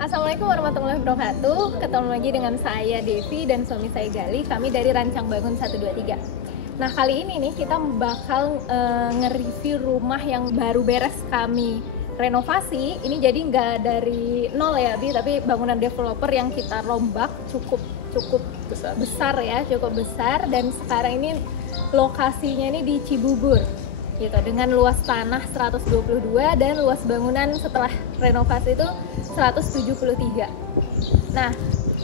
Assalamualaikum warahmatullahi wabarakatuh. Ketemu lagi dengan saya Devi dan suami saya Gali. Kami dari Rancang Bangun 123. Nah, kali ini nih kita bakal nge-review rumah yang baru beres kami renovasi. Ini jadi nggak dari nol ya, Bi, tapi bangunan developer yang kita rombak cukup besar ya, cukup besar. Dan sekarang ini lokasinya ini di Cibubur gitu, dengan luas tanah 122 dan luas bangunan setelah renovasi itu 173. Nah,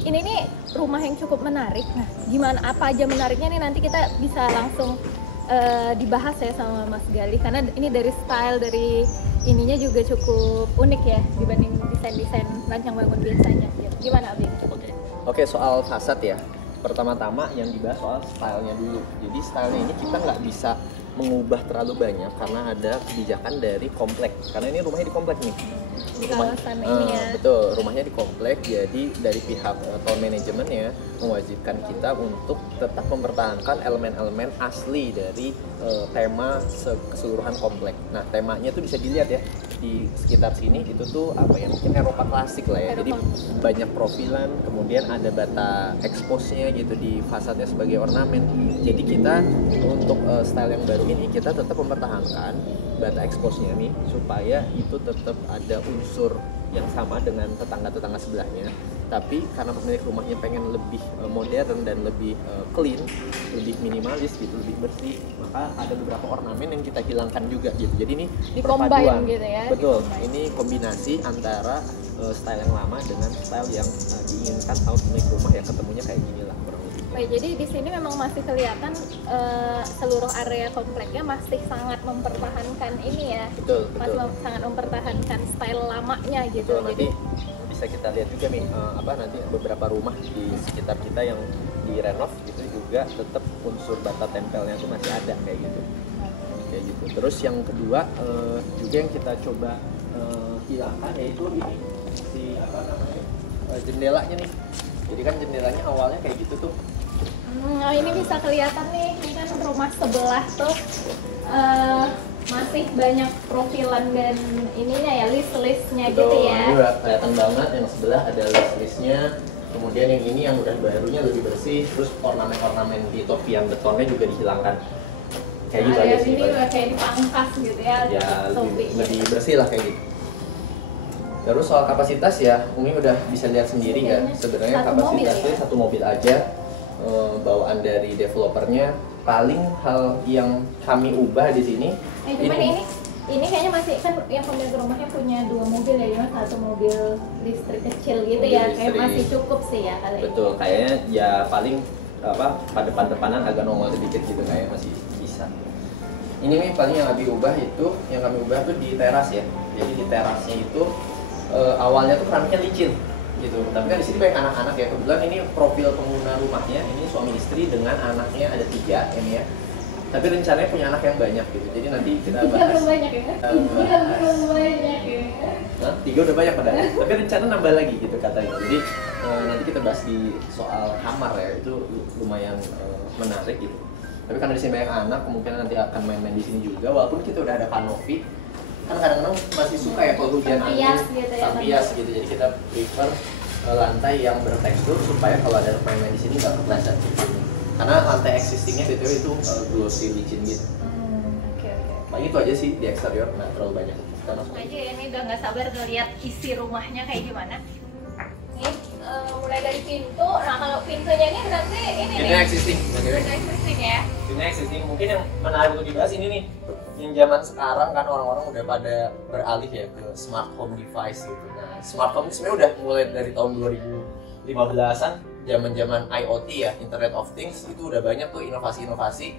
ini nih rumah yang cukup menarik. Nah, gimana, apa aja menariknya nih, nanti kita bisa langsung dibahas ya sama Mas Gali, karena ini dari style, dari ininya juga cukup unik ya dibanding desain-desain Rancang Bangun biasanya gitu. Gimana, Abi? Oke, soal fasad ya. Pertama-tama yang dibahas soal stylenya dulu. Jadi stylenya ini kita nggak bisa mengubah terlalu banyak karena ada kebijakan dari komplek. Karena ini rumahnya di komplek nih. Di kawasan ini ya. Betul, rumahnya di komplek. Jadi dari pihak town manajemennya mewajibkan kita untuk tetap mempertahankan elemen-elemen asli dari tema keseluruhan komplek. Nah, temanya tuh bisa dilihat ya di sekitar sini, itu tuh apa ya, mungkin Eropa klasik lah ya. Jadi banyak profilan, kemudian ada bata expose-nya gitu di fasadnya sebagai ornamen. Jadi kita untuk style yang baru ini kita tetap mempertahankan bata expose-nya nih supaya itu tetap ada unsur yang sama dengan tetangga-tetangga sebelahnya. Tapi karena pemilik rumahnya pengen lebih modern dan lebih clean, lebih minimalis gitu, lebih bersih, maka ada beberapa ornamen yang kita hilangkan juga gitu. Jadi ini perpaduan gitu ya. Betul, ini kombinasi antara style yang lama dengan style yang diinginkan sama pemilik rumah, yang ketemunya kayak gini lah kurang lebih. Baik, jadi di sini memang masih kelihatan seluruh area kompleknya masih sangat mempertahankan ini ya. Betul. Masih sangat mempertahankan style lamanya gitu. Betul, jadi bisa kita lihat juga nih nanti beberapa rumah di sekitar kita yang direnov itu juga tetap unsur bata tempelnya tuh masih ada kayak gitu. Terus yang kedua juga yang kita coba hilangkan yaitu ini jendelanya nih. Jadi kan jendelanya awalnya kayak gitu tuh. Oh, ini bisa kelihatan nih, ini kan rumah sebelah tuh masih banyak profilan dan ininya ya, list-listnya gitu ya. Ini udah kelihatan banget, yang sebelah ada list-listnya. Kemudian yang ini yang udah barunya lebih bersih, terus ornamen-ornamen di topian betonnya juga dihilangkan. Kayak gitu aja sih. Ini udah kayak dipangkas gitu ya. Ya, lebih bersih lah kayak gitu. Terus soal kapasitas ya, Umi udah bisa lihat sendiri kan. Sebenarnya kapasitasnya satu mobil aja, bawaan dari developernya. Paling hal yang kami ubah di sini. Cuman ini kayaknya masih, kan yang pemilik rumahnya punya 2 mobil ya, cuma 1 mobil listrik kecil gitu mobil ya, listrik. kayak masih cukup sih ya kali. Betul, kayaknya ya paling pada depan-depanan agak nongol sedikit gitu, kayak masih bisa. Ini nih paling yang kami ubah tuh di teras ya. Jadi di terasnya itu awalnya tuh keramiknya licin gitu. Tapi kan di sini banyak anak-anak ya. Kebetulan ini profil pengguna rumahnya ini suami istri dengan anaknya ada 3 ini ya. Tapi rencananya punya anak yang banyak gitu. Jadi nanti kita bahas. Belum banyak ya? Belum banyak ya. Nah, 3 udah banyak padahal. Tapi rencana nambah lagi gitu katanya. Jadi nanti kita bahas di soal kamar ya. Itu lumayan menarik gitu. Tapi karena di sini banyak anak, kemungkinan nanti akan main-main di sini juga. Walaupun kita udah ada kanopi, kan kadang-kadang masih suka ya kalau hujan angin, tampias gitu. Jadi kita prefer lantai yang bertekstur supaya kalau ada main-main di sini nggak kepleset gitu. Karena lantai existingnya BTW itu glossy licin gitu. Paling itu aja sih di eksterior, nggak terlalu banyak. Kita langsung aja ya, ini udah nggak sabar ngeliat isi rumahnya kayak gimana. Ini mulai dari pintu. Nah, kalau pintunya ini berarti ini nih. Existing. Existing ya. Ini existing. Mungkin yang menarik untuk dibahas ini nih. Yang zaman sekarang kan orang-orang udah pada beralih ya ke smart home device gitu. Nah, smart home sebenarnya udah mulai dari tahun 2015-an, zaman-zaman IoT ya, Internet of Things, itu udah banyak tuh inovasi-inovasi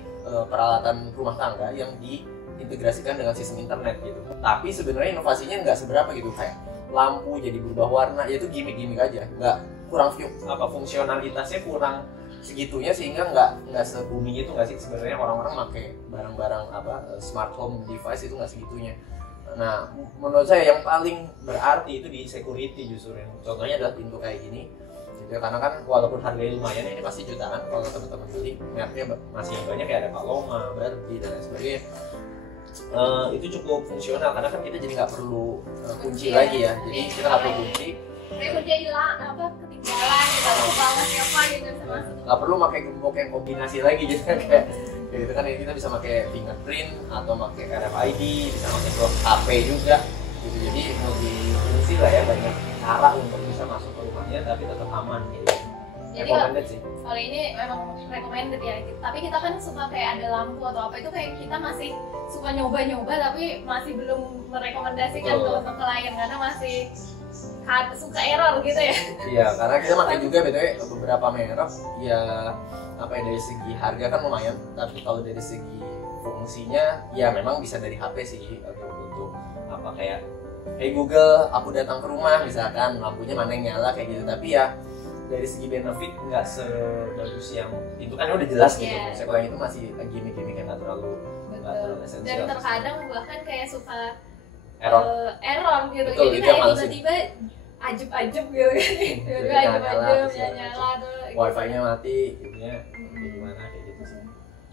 peralatan rumah tangga yang diintegrasikan dengan sistem internet gitu. Tapi sebenarnya inovasinya nggak seberapa gitu, kayak lampu jadi berubah warna, ya itu gimmick-gimmick aja, nggak fungsionalitasnya kurang segitunya, sehingga nggak se-booming itu nggak sih sebenarnya orang-orang pakai barang-barang smart home device itu nggak segitunya. Nah, menurut saya yang paling berarti itu di security justru, yang contohnya adalah pintu kayak gini gitu ya, karena kan walaupun harganya lumayan, ini pasti jutaan kalau teman-teman beli, mereknya masih banyak ya, ada Paloma, Barbie dan lain sebagainya. Itu cukup fungsional karena kan kita jadi nggak perlu kunci lagi ya, jadi kita nggak perlu kunci, remote-nya hilang apa ketinggalan kita lupa ngasih apa gitu bisa masuk. Nggak perlu pakai gembok yang kombinasi lagi gitu kan kayak gitu kan, ini kita bisa pakai fingerprint atau pakai RFID, bisa pakai blok HP juga gitu. Jadi multi fungsi lah ya, banyak cara untuk bisa masuk ke rumahnya tapi tetap aman gitu. Jadi Recommended sih. Kalau ini memang recommended ya. Tapi kita kan suka kayak ada lampu atau apa itu kayak kita masih suka nyoba-nyoba tapi masih belum merekomendasikan untuk klien karena masih suka error gitu ya. Iya, karena kita pakai juga beberapa merek ya, apa ya, dari segi harga kan lumayan, tapi kalau dari segi fungsinya ya memang bisa dari HP sih, untuk apa kayak hey Google, aku datang ke rumah misalkan lampunya mana yang nyala kayak gitu. Tapi ya dari segi benefit nggak sebagus yang itu kan udah jelas gitu. Yeah. Kalau yang itu masih gimmick-gimmick yang nggak terlalu esensial. Dan terkadang bahkan kayak suka error gitu. Betul, Jadi itu kayak yang males tiba-tiba ajub-ajub gitu kan. Tiba-tiba Jadi ajub-ajub nyala, nyala tuh. Wifi-nya mati, ininya gimana kayak gitu sih.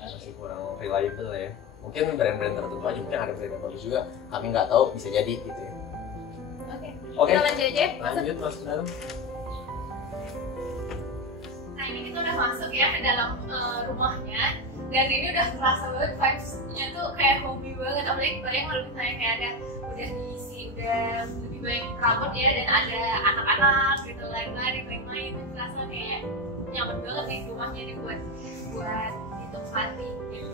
Masih kurang reliable ya. Mungkin brand-brand tertentu aja, mungkin ada brand yang bagus juga, kami nggak tahu, bisa jadi gitu ya. Oke. Kita lanjut aja. Lanjut masuk ke dalam. Nah ini kita udah masuk ya ke dalam rumahnya, dan ini udah terasa banget vibes-nya tuh kayak homey banget. Apalagi kalau misalnya kayak ada udah diisi, udah lebih banyak perabot ya, dan ada anak-anak gitu lari-lari main-main, terasa kayak nyaman banget nih rumahnya nih buat ditempati gitu.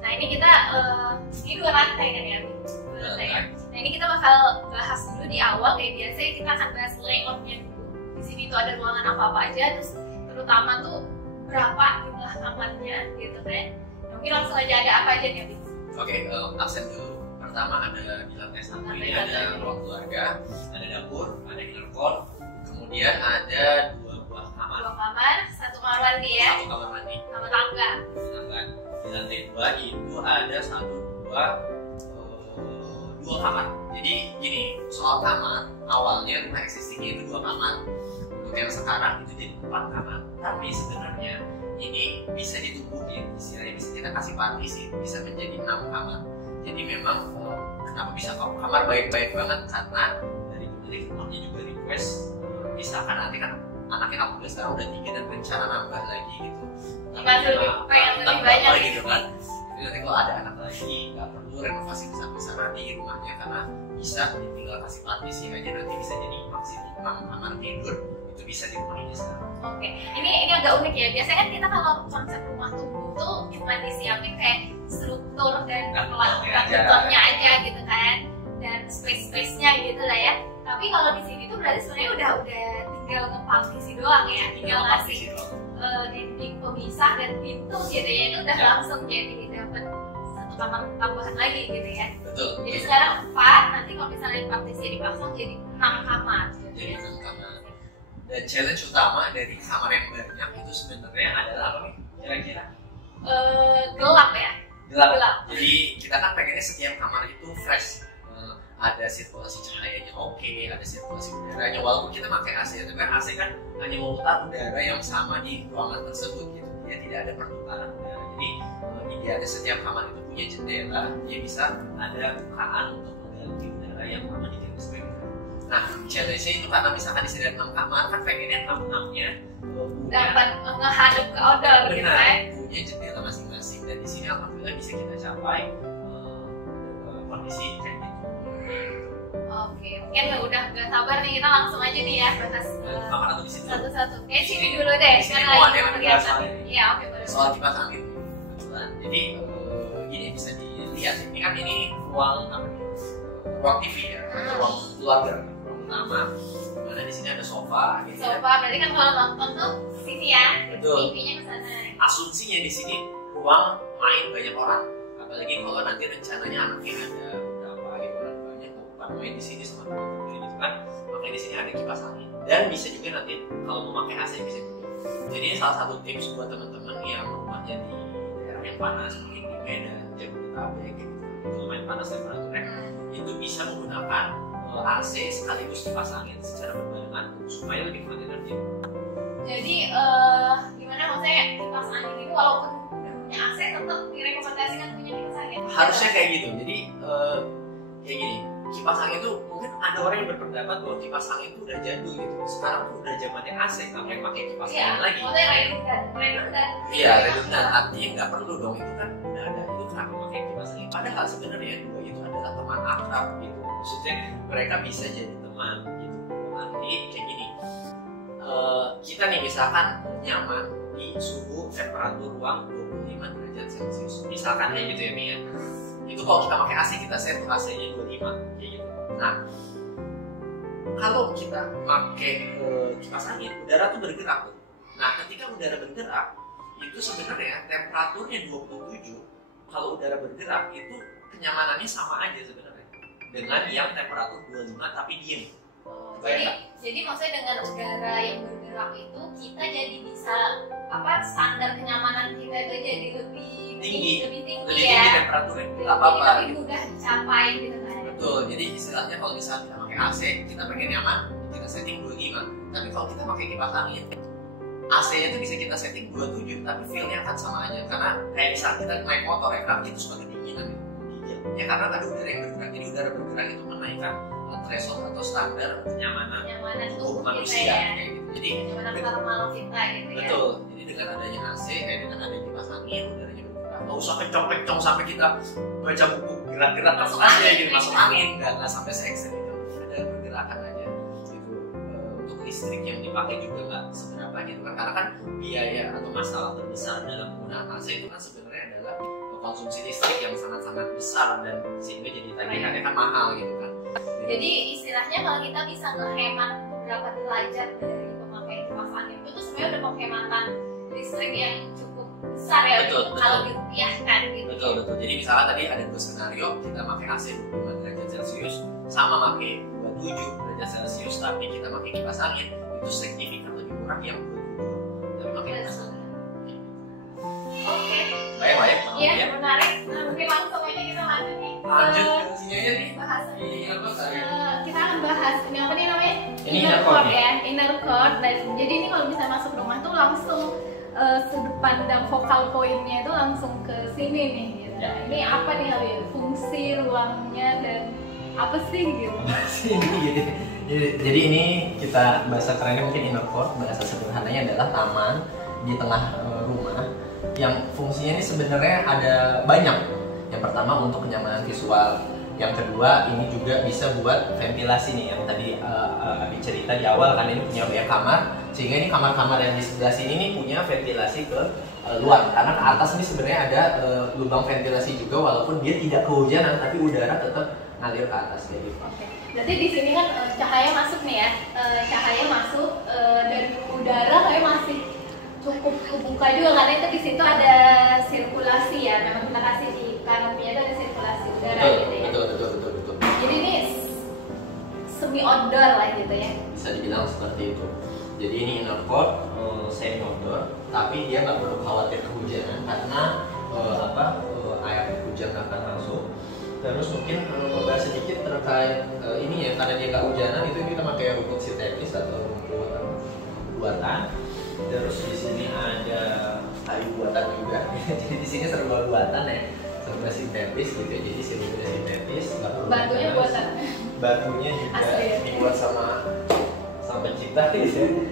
Nah ini kita ini 2 lantai kan ya, 2 lantai ya. Nah ini kita bakal bahas dulu di awal kayak biasa, kita akan bahas layoutnya dulu. Di sini tuh ada ruangan apa-apa aja, terus terutama tuh berapa jumlah kamarnya gitu kan. Mungkin langsung aja ada apa aja nih. Oke, absen dulu. Pertama ada di lantai 1 ini ada ruang keluarga, ada dapur, ada inner court, kemudian ada 2 buah kamar. 2 kamar, 1 kamar mandi ya. 1 kamar mandi. Kamar tangga. Di lantai 2 itu ada 2 kamar. Jadi gini, soal kamar awalnya rumah existingnya itu 2 kamar. Untuk yang sekarang itu jadi 4 kamar. Tapi sebenarnya ini bisa ditumbuhin, istilahnya bisa kita kasih partisi, bisa menjadi 6 kamar. Jadi memang kenapa bisa kamar baik-baik banget, karena dari pemilik rumahnya juga request, misalkan nanti kan anaknya kamu sekarang udah 3 dan rencana nambah lagi gitu. Pengen lebih banyak gitu kan. Jadi nanti kalau ada anak lagi nggak perlu renovasi besar-besaran di rumahnya, karena bisa tinggal kasih partisi aja, nanti bisa jadi maksimum 6 kamar tidur itu bisa di rumah ini sekarang. Oke, ini agak unik ya. Biasanya kan kita kalau konsep rumah tumbuh tuh cuma disiapin kayak struktur dan kantornya aja gitu kan, dan space-nya gitu lah ya. Tapi kalau di sini tuh berarti sebenarnya udah tinggal ngepartisi doang ya, tinggal ngasih dinding pemisah dan pintu gitu ya, itu udah langsung jadi dapat 1 kamar tambahan lagi gitu ya. Betul. Jadi sekarang 4, nanti kalau misalnya partisi dipasang jadi 6 kamar. Jadi 6 kamar. Dan challenge utama dari kamar yang banyak itu sebenarnya adalah apa nih? Kira-kira? Gelap ya. Gelap. Jadi kita kan pengennya setiap kamar itu fresh. Ada sirkulasi cahayanya oke, ada sirkulasi udaranya, walaupun kita pakai AC, tapi AC kan hanya memutar udara yang sama di ruangan tersebut gitu, ya tidak ada pertukaran udara. Jadi idealnya setiap kamar itu punya jendela, dia bisa ada bukaan untuk mengganti udara yang lama di dalam sebagai. Nah, challenge-nya itu karena misalkan di sini ada 6 kamar, kan pengennya 6-6-nya dapat menghadap ke outdoor gitu kan, punya jendela masing-masing, dan di sini alhamdulillah bisa kita capai kondisi kayak gitu. Oke, mungkin udah gak sabar nih, kita langsung aja nih ya bahas satu-satu. Kayak sini dulu deh, karena lagi kelihatan. Iya, oke, boleh. Soal kipas angin kebetulan. Jadi ini bisa dilihat, ini kan ruang apa nih? Ruang TV ya, ruang keluarga, ruang utama. Dimana di sini ada sofa gitu. Sofa, berarti kan kalau nonton tuh sini ya. Betul. TV-nya ke sana. Asumsinya di sini ruang main banyak orang. Apalagi kalau nanti rencananya anaknya ada main di sini sama teman-teman gitu kan, makanya di sini ada kipas angin, dan bisa juga nanti kalau mau pakai AC bisa juga. Jadi ini salah satu tips buat teman-teman yang rumahnya di daerah yang panas, mungkin di Medan, Jabodetabek gitu, lumayan panas temperaturnya, itu bisa menggunakan AC sekaligus kipas angin secara berbarengan supaya lebih hemat energi. Jadi gimana maksudnya kipas angin itu walaupun udah punya AC tetap direkomendasikan punya kipas angin? Harusnya kayak gitu. Jadi kayak gini. kipas angin itu mungkin ada orang yang berpendapat bahwa kipas angin itu udah jadul gitu. Sekarang tuh udah zamannya AC, ngapain pakai kipas angin lagi? Iya, redundant. Artinya nggak perlu dong, itu kan udah ada. Itu kenapa pakai kipas angin? Padahal sebenarnya dua itu adalah teman akrab gitu. Maksudnya mereka bisa jadi teman gitu. Nanti kayak gini, kita nih misalkan nyaman di suhu temperatur ruang 25 derajat Celcius. Misalkan kayak gitu ya Mia. Itu kalau kita pakai AC, kita set AC-nya 25 kayak gitu. Nah, kalau kita pakai kipas angin, udara tuh bergerak tuh. Nah, ketika udara bergerak, itu sebenarnya temperaturnya 27. Kalau udara bergerak itu kenyamanannya sama aja sebenarnya dengan yang temperatur 25 tapi diem. Jadi maksudnya dengan udara yang bergerak itu kita jadi bisa standar kenyamanan kita itu jadi lebih tinggi ya. Temperaturnya nggak apa-apa. Lebih mudah dicapai gitu kan. Betul. Jadi istilahnya kalau misalnya kita pakai AC, kita pengen nyaman, kita setting 25. Tapi kalau kita pakai kipas angin, AC-nya itu bisa kita setting 27, tapi feel-nya kan sama aja. Karena kayak misalnya kita naik motor ya, kenapa itu suka kedinginan ya karena ada udara yang bergerak. Jadi udara bergerak itu menaikkan threshold atau standar kenyamanan tubuh manusia kayak gitu. Jadi kenyamanan normal kita gitu ya. Betul. Jadi dengan adanya AC, dengan adanya kipas angin, udaranya bergerak. Nggak usah kencang-kencang sampai kita baca buku gerak-gerak masuk aja gitu, masuk angin, nggak sampai se-ekstrem itu. Ada pergerakan aja gitu. Untuk listrik yang dipakai juga nggak seberapa gitu kan, karena kan biaya atau masalah terbesar dalam penggunaan AC itu kan sebenarnya adalah konsumsi listrik yang sangat-sangat besar dan sehingga jadi tagihannya kan mahal gitu kan. Jadi istilahnya kalau kita bisa ngehemat beberapa derajat dari pemakai kipas angin itu sebenarnya udah penghematan listrik yang cukup besar ya. Betul. Kalau dirupiahkan gitu. Betul. Jadi misalnya tadi ada dua skenario, kita pakai AC 25 derajat Celcius sama pakai 27 derajat Celcius tapi kita pakai kipas angin, itu signifikan lebih murah yang 27 tapi pakai kipas angin. Oke. Baik. Iya, menarik. Nah, mungkin langsung aja kita lanjut nih. Lanjut ke sini aja nih. Bahasan. Ini apa tadi? Kita akan bahas ini apa nih namanya? Ini inner core ya, inner core. Dan jadi ini kalau bisa masuk rumah tuh langsung sudut pandang focal point-nya itu langsung ke sini nih. Gitu. Ya. Ini apa nih Halil? Fungsi ruangnya dan apa sih gitu? Jadi ini kita bahasa kerennya mungkin inner core, bahasa sederhananya adalah taman di tengah rumah yang fungsinya ini sebenarnya ada banyak. Yang pertama untuk kenyamanan visual, yang kedua ini juga bisa buat ventilasi nih, yang tadi Abi cerita di awal kan ini punya banyak kamar, sehingga ini kamar-kamar yang di sebelah sini ini punya ventilasi ke luar, karena ke atas ini sebenarnya ada lubang ventilasi juga walaupun dia tidak kehujanan tapi udara tetap ngalir ke atas kayak gitu. Oke. Berarti di sini kan cahaya masuk nih ya, cahaya masuk dan udara kayak masih cukup kebuka juga karena itu di situ ada sirkulasi ya. Memang kita kasih di kanopnya itu ada sirkulasi udara gitu ya. Betul. Jadi ini semi outdoor lah gitu ya. Bisa dibilang seperti itu. Jadi ini inner core, semi outdoor, tapi dia nggak perlu khawatir kehujanan karena air hujan nggak akan masuk. Terus mungkin membahas sedikit terkait ini ya, karena dia nggak hujanan itu kita pakai rumput sintetis atau rumput buatan. Terus di sini ada kayu buatan juga. Jadi di sini serba buatan ya, serba sintetis gitu ya. Jadi seluruhnya sintetis. Batunya buatan. Batunya juga dibuat sama pencipta gitu.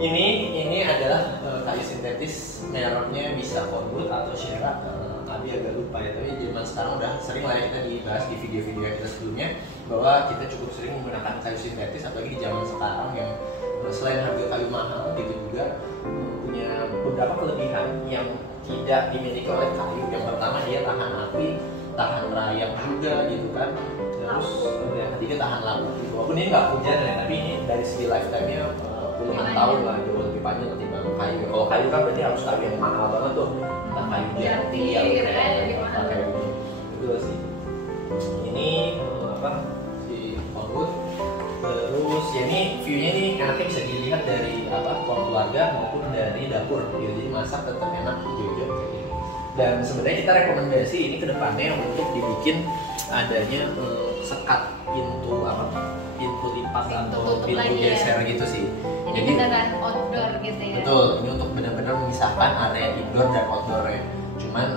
Ini adalah kayu sintetis, mereknya bisa Corwood atau Shera. Abi agak lupa ya, tapi zaman sekarang udah sering lah ya kita dibahas di video-video kita sebelumnya bahwa kita cukup sering menggunakan kayu sintetis, apalagi di zaman sekarang yang selain harga kayu mahal gitu juga punya beberapa kelebihan yang tidak dimiliki oleh kayu. Yang pertama dia tahan api, tahan rayap juga gitu kan. Terus yang ketiga tahan lama gitu. Walaupun ini nggak hujan ya, tapi ini dari segi lifetime-nya puluhan tahun lah, jauh lebih panjang ketimbang kayu. Kalau kayu kan berarti harus kayu yang mahal banget tuh, entah kayu jati gitu atau kan, kayak gitu. Itu sih. Ini si Corwood. Terus ya ini view-nya ini enaknya bisa dilihat dari ruang keluarga maupun dari dapur gitu. Jadi masak tetap enak hijau-hijau kayak gitu. Dan sebenarnya kita rekomendasi ini kedepannya untuk dibikin adanya sekat pintu lipat atau pintu geser ya. Gitu sih. Jadi beneran outdoor gitu ya. Betul, ini untuk benar-benar memisahkan area indoor dan outdoor ya. Cuman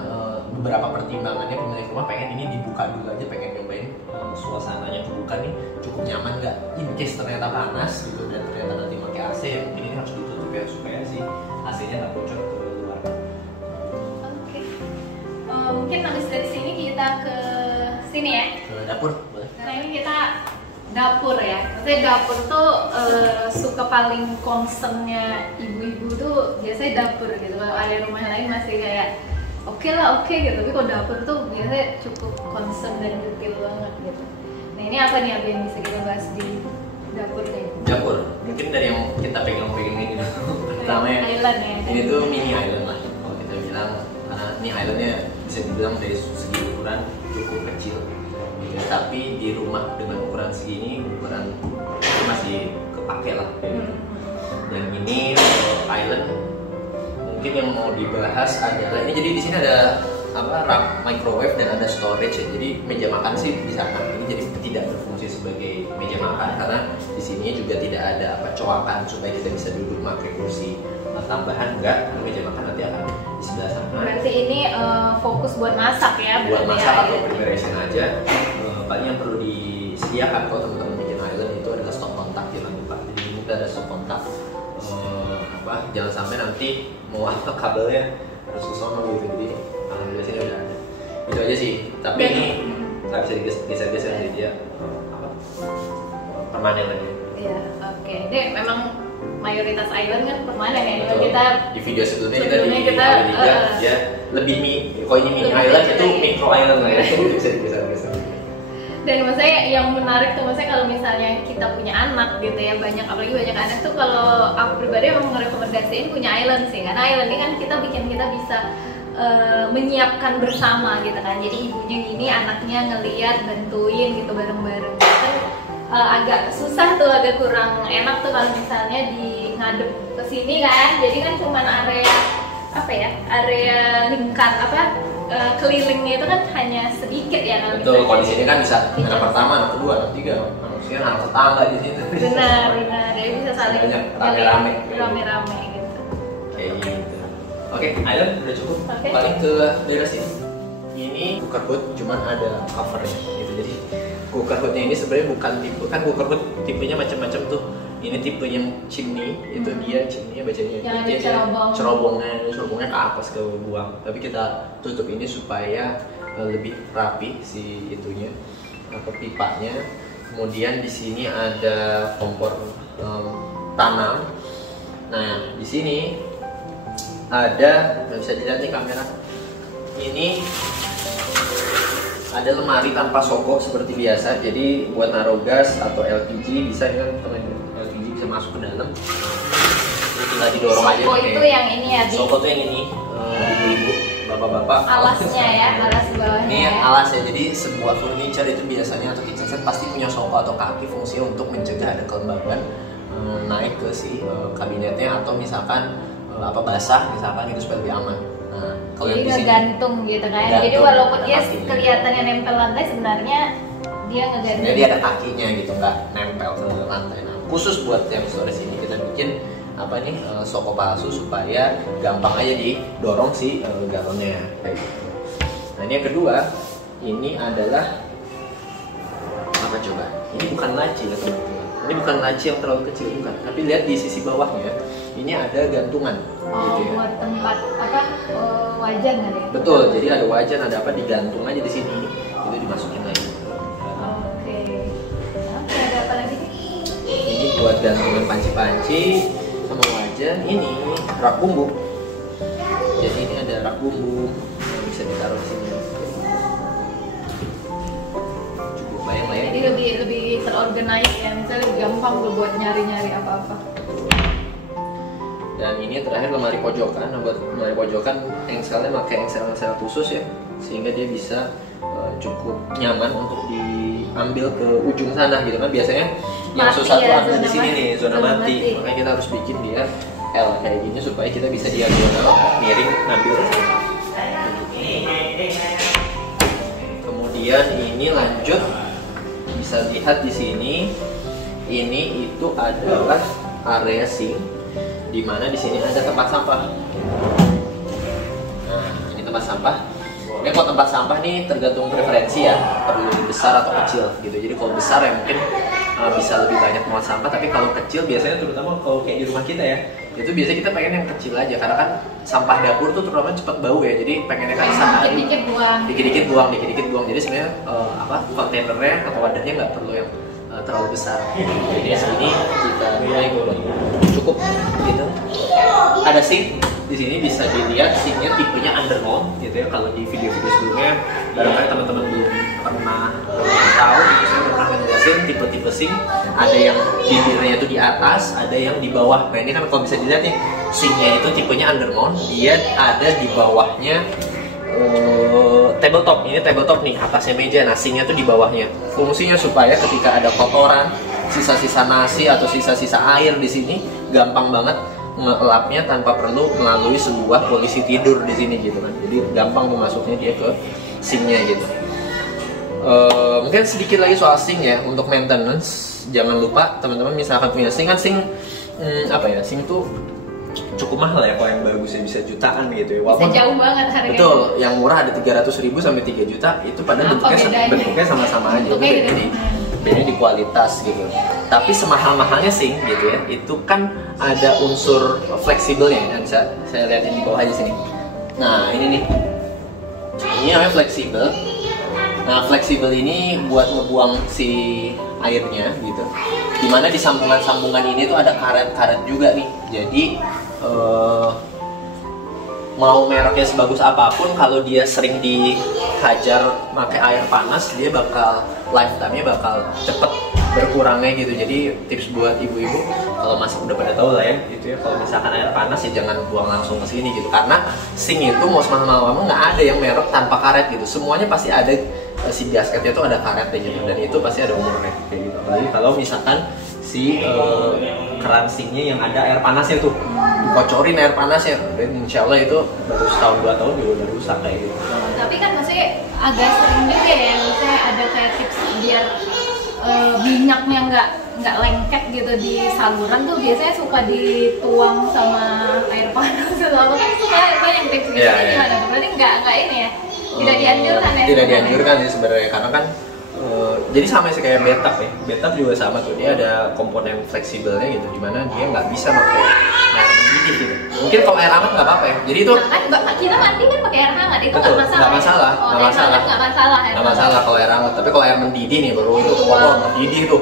beberapa pertimbangannya pemilik rumah pengen ini dibuka dulu aja, pengen nyobain suasananya kebuka nih cukup nyaman nggak, in case ternyata panas gitu dan ternyata nanti pakai AC mungkin ini harus ditutup ya supaya si AC-nya nggak bocor ke luar. Oke. Mungkin habis dari sini kita ke sini ya, Ke dapur boleh? karena ini kita dapur ya. Maksudnya dapur tuh suka paling concernnya ibu-ibu tuh biasanya dapur gitu. Kalau ada rumah lain masih kayak oke lah oke gitu, tapi kalau dapur tuh biasanya cukup concern dan detail banget gitu. Nah ini apa nih Abi yang bisa kita bahas di dapur nih? Dapur, mungkin dari yang kita pegang-pegang ini dulu. Pertama ya, Island ya. ini tuh mini island lah kalau kita bilang, karena ini islandnya bisa dibilang dari segi ukuran cukup kecil gitu. Tapi di rumah dengan ukuran segini, ukuran itu masih kepake lah dan ini island mungkin yang mau dibahas adalah ini, jadi di sini ada apa, rak microwave dan ada storage ya. Jadi meja makan sih di sana ini jadi tidak berfungsi sebagai meja makan karena di sini juga tidak ada apa coakan supaya kita bisa duduk pakai kursi tambahan, enggak, karena meja makan nanti akan di sebelah sana. Berarti ini fokus buat masak ya? Buat berarti masak ya, atau gitu. preparation aja. Paling yang perlu disediakan kalau teman-teman bikin island itu adalah stop kontak, jangan lupa. Jadi kita ada stop kontak. Jangan sampai nanti mau apa kabelnya harus ke sono gitu. Jadi alhamdulillah sini udah ada. Itu aja sih. Tapi ini nggak bisa digeser-geser jadi dia permanen aja. Iya, oke. Dek, memang mayoritas island kan permanen ya. Betul. Kita di video sebelumnya kita dia lebih kalau ini mini island itu micro island lah ya. Itu bisa digeser-geser. dan maksudnya yang menarik tuh maksudnya kalau misalnya kita punya anak gitu ya, apalagi banyak anak tuh, kalau aku pribadi memang merekomendasiin punya island sih, karena island ini kan kita bisa menyiapkan bersama gitu kan. Jadi ibunya gini, anaknya ngeliat, bantuin gitu bareng-bareng. Kan agak susah tuh, agak kurang enak tuh kalau misalnya di ngadep ke sini kan. Jadi kan cuman area apa ya, area lingkar kelilingnya itu kan hanya sedikit ya kan. Betul, kalau di sini kan bisa anak pertama, anak kedua, anak tiga, manusia anak tetangga di sini. Benar, dia bisa saling banyak rame-rame gitu. Kayak gitu. Oke, island udah cukup. Oke. Paling ke daerah sini. Ini cooker hood, cuman ada covernya gitu. Jadi cooker hoodnya ini sebenarnya bukan tipe, kan cooker hood tipenya macam-macam tuh. Ini tipe yang chimney, itu dia chimney bacanya. Yang ada cerobong. Cerobongnya ke atas ke buang. Tapi kita tutup ini supaya lebih rapi si itunya, pipanya. Kemudian di sini ada kompor tanam. Nah, di sini ada, nggak bisa dilihat nih kamera. Ini ada lemari tanpa soko seperti biasa. Jadi buat naruh gas atau LPG bisa, kan LPG bisa masuk ke dalam. Ini tinggal didorong aja. Soko itu yang ini ya, Soko tuh yang ini, ibu-ibu, bapak-bapak. alasnya ya, alas bawahnya. Ini alas ya. Jadi sebuah furniture itu biasanya atau kitchen set pasti punya soko atau kaki, fungsinya untuk mencegah ada kelembaban naik ke si kabinetnya, atau misalkan basah misalkan itu supaya lebih aman. Nah, kalau jadi yang di sini ngegantung gitu kan. gantung, Jadi walaupun ada dia kakinya. kelihatannya nempel lantai, sebenarnya dia ngegantung. Jadi ada kakinya gitu, nggak nempel ke lantai. Nah, khusus buat yang storage ini kita bikin soko palsu supaya gampang aja didorong si galonnya kayak gitu. Nah, ini yang kedua, ini adalah apa coba? Ini bukan laci ya teman-teman. Ini bukan laci yang terlalu kecil, bukan. Tapi lihat di sisi bawahnya, ini ada gantungan. Gitu ya. Buat tempat wajan kan ya? Betul, jadi ada wajan, ada apa, digantung aja di sini. Itu dimasukin lagi. Oke, ada apa lagi nih? Ini buat gantungan panci-panci sama wajan. Ini rak bumbu. Jadi ini ada rak bumbu yang bisa ditaruh di sini. Cukup bayang lah ya. Jadi lebih terorganize ya, misalnya lebih gampang tuh buat nyari-nyari apa-apa. Dan ini terakhir lemari pojokan. Nah, buat lemari pojokan sekalian pakai engsel khusus ya, sehingga dia bisa cukup nyaman untuk diambil ke ujung sana gitu kan. Biasanya yang Mati susah tuh ya, ambil di zona sini mati. nih, zona Zona mati. mati. Makanya kita harus bikin dia L kayak gini supaya kita bisa diagonal miring ngambil ke sini. Kemudian ini lanjut, bisa lihat di sini. Ini itu adalah area sink, di mana di sini ada tempat sampah. Nah, ini tempat sampah. Ini kalau tempat sampah nih tergantung preferensi ya, perlu besar atau kecil gitu. Jadi kalau besar ya mungkin bisa lebih banyak muat sampah, tapi kalau kecil biasanya terutama kalau kayak di rumah kita ya, itu biasanya kita pengen yang kecil aja karena kan sampah dapur tuh terutama cepet bau ya, jadi pengennya kan sehari dikit-dikit buang. Jadi sebenarnya kontainernya atau wadahnya nggak perlu yang terlalu besar. Jadi segini kita nilai cukup gitu. Ada sink di sini, bisa dilihat sinknya tipenya undermount gitu ya. Kalau di video-video sebelumnya barangkali teman-teman belum pernah tahu gitu, saya pernah ngejelasin tipe-tipe sink. Ada yang bibirnya itu di atas, ada yang di bawah. Nah ini kan kalau bisa dilihat nih, sinknya itu tipenya undermount, dia ada di bawahnya tabletop. Ini tabletop nih, atasnya meja, nah sinknya tuh di bawahnya. Fungsinya supaya ketika ada kotoran, sisa-sisa nasi atau sisa-sisa air di sini gampang banget ngelapnya tanpa perlu melalui sebuah posisi tidur di sini gitu kan. Jadi gampang masuknya dia ke sinknya gitu. Mungkin sedikit lagi soal sink ya, untuk maintenance jangan lupa teman-teman misalkan punya sink kan, sink sink tuh cukup mahal ya, kalau yang bagusnya bisa jutaan gitu ya. Walaupun bisa jauh banget harganya. Betul, yang murah ada 300.000 sampai 3 juta itu pada bentuknya sama-sama aja. Bedanya di kualitas gitu. Tapi semahal-mahalnya sink gitu ya, itu kan ada unsur fleksibelnya. Dan saya lihat di bawah aja sini. Nah ini nih, ini namanya fleksibel. Nah fleksibel ini buat ngebuang si airnya gitu. Dimana di sambungan-sambungan ini tuh ada karet-karet juga nih. Jadi mau mereknya sebagus apapun, kalau dia sering dihajar pakai air panas, dia bakal lifetime-nya bakal cepet berkurangnya gitu. Jadi tips buat ibu-ibu kalau masak udah pada tahu lah ya gitu ya, kalau misalkan air panas ya jangan buang langsung ke sini gitu, karena sink itu mau semahal-mahal nggak ada yang merek tanpa karet gitu. Semuanya pasti ada, si gasketnya itu ada karetnya gitu, dan itu pasti ada umurnya kayak gitu. Apalagi kalau misalkan si keran sinknya yang ada air panasnya tuh, kocorin air panasnya, dan insya Allah itu baru setahun 2 tahun juga udah rusak kayak gitu. Tapi kan maksudnya agak sering juga ya, maksudnya ada kayak tips biar minyaknya nggak lengket gitu di saluran tuh, biasanya suka dituang sama air panas. Lalu kan suka banyak tips gitu, gimana? Berarti nggak ini ya, tidak dianjurkan ya? Tidak dianjurkan sih sebenarnya, karena kan jadi sama sih kayak bathtub ya. Bathtub juga sama tuh, dia ada komponen fleksibelnya gitu, dimana dia nggak bisa pakai air mendidih gitu. Mungkin kalau air hangat nggak apa-apa ya. Jadi itu kita mandi kan pakai air hangat, itu nggak masalah. Nggak masalah. Nggak masalah kalau air hangat. Tapi kalau air mendidih nih, baru itu kotor mendidih tuh,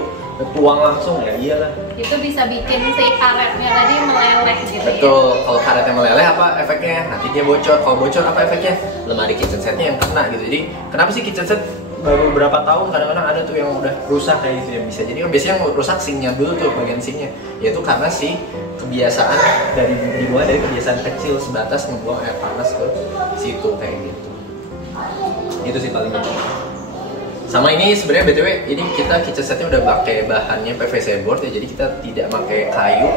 tuang langsung ya iyalah. Itu bisa bikin si karetnya tadi meleleh gitu. Betul, ya? Kalau karetnya meleleh apa efeknya? Nanti dia bocor. Kalau bocor apa efeknya? Lemari kitchen setnya yang kena gitu. Jadi kenapa sih kitchen set baru berapa tahun kadang-kadang ada tuh yang udah rusak kayak gitu ya, bisa jadi kan biasanya yang rusak sinknya dulu tuh, bagian sinknya, yaitu karena si kebiasaan dimulai dari kebiasaan kecil sebatas ngebuang air panas ke situ kayak gitu. Itu sih paling penting. Sama ini sebenarnya BTW, ini kita kitchen setnya udah pakai bahannya PVC board ya, jadi kita tidak pakai kayu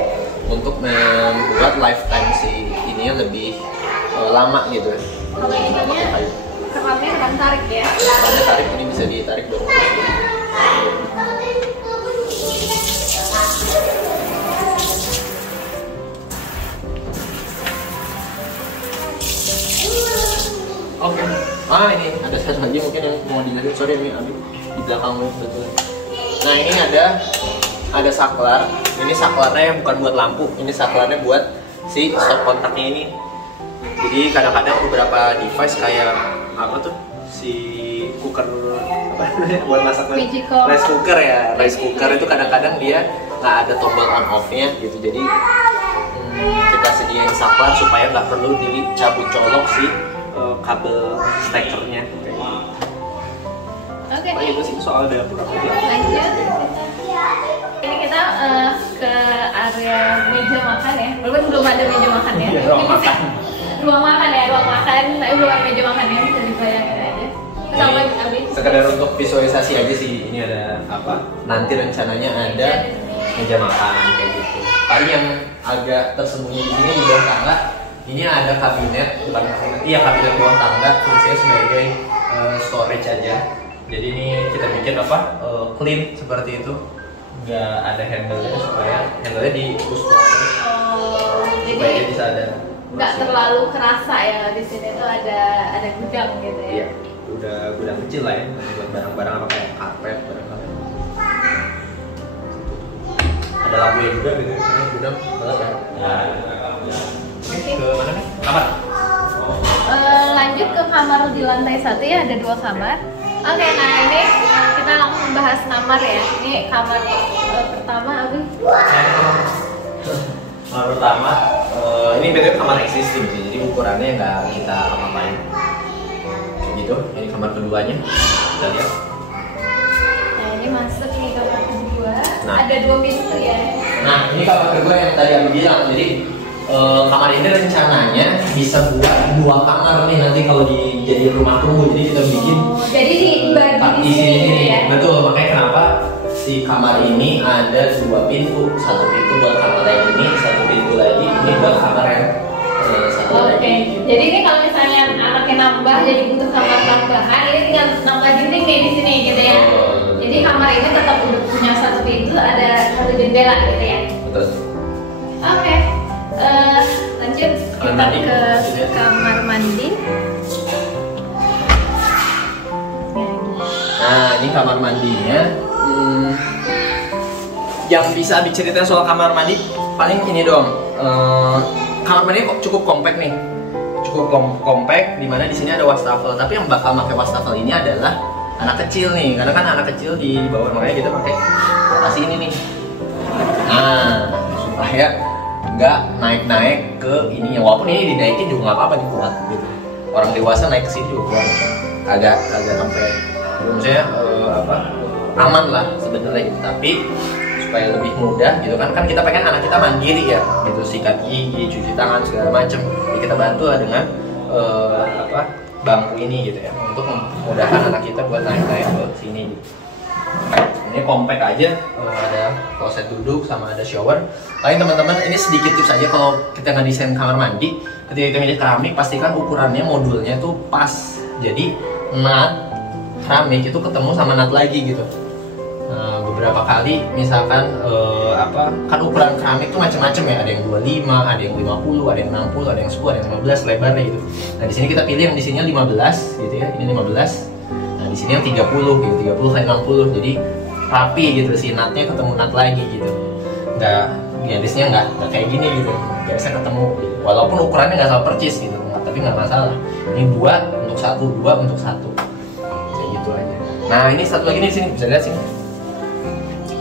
untuk membuat lifetime si ininya lebih lama gitu ya. Kalau ini kerannya akan tarik ya? Kerannya tarik, ini bisa ditarik dong. Oke. Ini ada satu lagi mungkin yang mau dilihat. Sorry ini Abi di belakang betul. Nah ini ada saklar. Ini saklarnya bukan buat lampu. Ini saklarnya buat si stop kontaknya ini. Jadi kadang-kadang beberapa device kayak apa tuh, si cooker apa namanya buat masak rice cooker ya, rice cooker itu kadang-kadang dia nggak ada tombol on off-nya gitu. Jadi kita sediain saklar supaya nggak perlu dicabut colok si kabel stekernya kayak gitu. Oke. Itu sih soal dapur aku ya. Lanjut. Ini kita ke area meja makan ya. Walaupun belum ada meja makan ya. Ruang makan. Ruang makan ya, ruang makan. Tapi belum ada meja makan ya, bisa dibayangin aja. Sama Abi. Sekedar untuk visualisasi aja sih, ini ada apa? Nanti rencananya ada meja makan kayak gitu. Paling yang agak tersembunyi di sini di bawah tangga, ini ada kabinet, bukan kabinet, iya kabinet bawah tangga, fungsinya sebagai storage aja. Jadi ini kita bikin apa? Clean seperti itu. Nggak ada handle-nya supaya handle-nya di push button. Supaya dia bisa ada nggak terlalu kerasa ya di sini tuh ada gudang gitu ya. Iya, udah gudang kecil lah ya, buat barang-barang apa kayak karpet, barang-barang. Ada lampunya juga gitu, ini gudang gelap ya. Oke, ke mana nih? Kamar. Lanjut ke kamar di lantai 1 ya, ada 2 kamar. Oke, nah ini kita langsung bahas kamar ya. Ini kamar pertama, Abi. Kamar pertama, ini betul kamar existing sih, jadi ukurannya nggak kita apa-apain. Gitu, ini kamar keduanya, kita lihat. Nah ini masuk nih kamar kedua. Nah. Ada 2 pintu ya. Nah, ini kamar kedua yang tadi aku bilang, jadi kamar ini rencananya bisa buat 2 kamar nih nanti kalau jadi rumah tunggu, jadi kita bikin. Jadi dibagi di sini gitu ya. Betul, makanya kenapa si kamar ini ada 2 pintu, 1 pintu buat kamar yang ini, 1 pintu lagi ini buat kamar yang satu lagi. Oke, jadi ini kalau misalnya anaknya nambah jadi butuh kamar tambahan, ini tinggal nambah dinding nih di sini gitu ya. Jadi kamar ini tetap udah punya 1 pintu, ada 1 jendela gitu ya. Betul. Oke, lanjut kita ke kamar mandi. Nah, ini kamar mandinya. Yang bisa diceritain soal kamar mandi paling ini dong. Kamar mandi kok cukup kompak nih, cukup kompak. Dimana di sini ada wastafel. Tapi yang bakal pakai wastafel ini adalah anak kecil nih, karena kan anak kecil di bawah, makanya kita pakai lokasi ini nih. Nah, supaya nggak naik-naik ke ininya. Walaupun ini dinaikin juga nggak apa-apa, nih kuat gitu. Orang dewasa naik ke sini juga kuat. Agak sampai belum saya aman lah sebenarnya gitu. Tapi supaya lebih mudah gitu kan kita pengen anak kita mandiri ya gitu, sikat gigi, cuci tangan segala macem. Jadi kita bantu lah dengan bangku ini gitu ya, untuk memudahkan anak kita buat naik-naik ke sini gitu. Ini compact aja, ada kloset duduk sama ada shower. Lain teman-teman, ini sedikit tips aja kalau kita ngedesain kamar mandi. Ketika kita milih keramik, pastikan ukurannya modulnya tuh pas. Jadi nut keramik itu ketemu sama nut lagi gitu. Beberapa kali misalkan kan ukuran keramik tuh macam-macam ya, ada yang 25, ada yang 50, ada yang 60, ada yang 10, ada yang 15 lebarnya gitu. Nah, di sini kita pilih yang di sini 15 gitu ya. Ini 15. Nah, di sini yang 30 gitu, 30 kali 60. Jadi rapi gitu, si nutnya ketemu nut lagi gitu. Nggak garisnya nggak kayak gini gitu. Garisnya ketemu gitu. Walaupun ukurannya nggak sama percis gitu, tapi nggak masalah. Ini 2 untuk 1, 2 untuk 1. Kayak gitu aja. Nah, ini satu lagi nih, sini bisa lihat sini.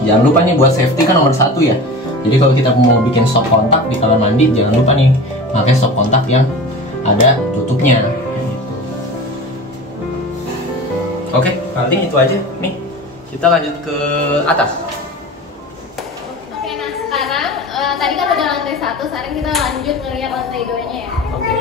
Jangan lupa nih buat safety kan nomor 1 ya. Jadi kalau kita mau bikin stop kontak di kamar mandi, jangan lupa nih pakai stop kontak yang ada tutupnya. Oke, paling itu aja. Nih, kita lanjut ke atas. Oke, nah sekarang tadi kan udah lantai 1, sekarang kita lanjut ngeliat lantai 2-nya ya. Oke.